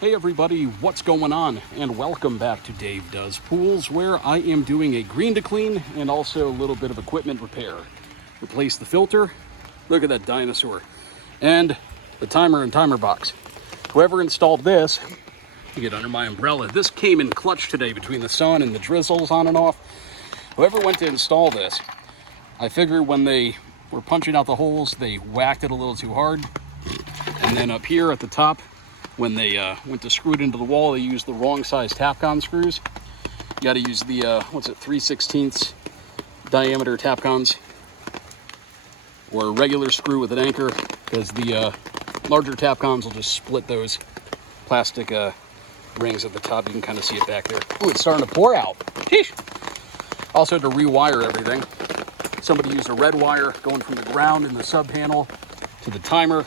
Hey everybody, what's going on? And welcome back to Dave Does Pools, where I am doing a green to clean and also a little bit of equipment repair. Replace the filter, look at that dinosaur, and the timer and timer box. Whoever installed this, you get under my umbrella, this came in clutch today between the sun and the drizzles on and off. Whoever went to install this, I figured when they were punching out the holes, they whacked it a little too hard. And then up here at the top, when they went to screw it into the wall, they used the wrong size Tapcon screws. You got to use the 3/16 diameter Tapcons, or a regular screw with an anchor, because the larger Tapcons will just split those plastic rings at the top. You can kind of see it back there. Ooh, it's starting to pour out. Sheesh. Also had to rewire everything. Somebody used a red wire going from the ground in the sub panel to the timer.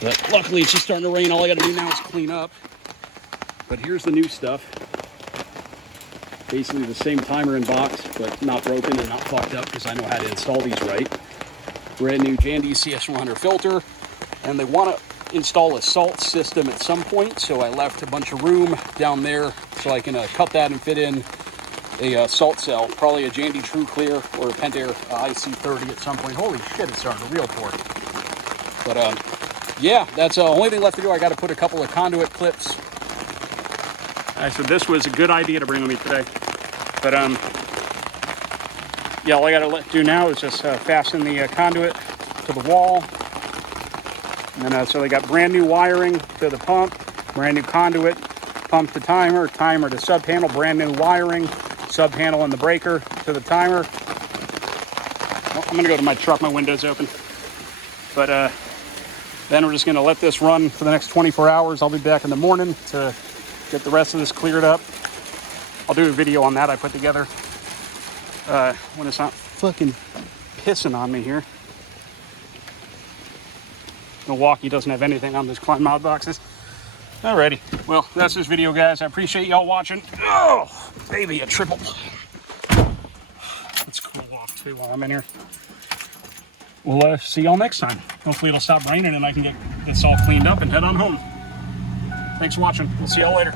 But luckily it's just starting to rain. All I got to do now is clean up. But here's the new stuff. Basically the same timer and box, but not broken and not fucked up, because I know how to install these right. Brand new Jandy CS100 filter. And they want to install a salt system at some point, so I left a bunch of room down there so I can cut that and fit in a salt cell. Probably a Jandy True Clear or a Pentair IC30 at some point. Holy shit, it's starting to real pour. But yeah, that's the only thing left to do. I got to put a couple of conduit clips. I said this was a good idea to bring with me today. But yeah, all I got to do now is just fasten the conduit to the wall. And so they got brand new wiring to the pump, brand new conduit, pump to timer, timer to sub panel, brand new wiring, sub panel and the breaker to the timer. Well, I'm gonna go to my truck, my window's open. But then we're just going to let this run for the next 24 hours. I'll be back in the morning to get the rest of this cleared up. I'll do a video on that I put together when it's not fucking pissing on me here. Milwaukee doesn't have anything on these climb out boxes. Alrighty, well, that's this video, guys. I appreciate y'all watching. Oh, baby, a triple. Let's cool off too while I'm in here. We'll see y'all next time. Hopefully it'll stop raining and I can get this all cleaned up and head on home. Thanks for watching. We'll see y'all later.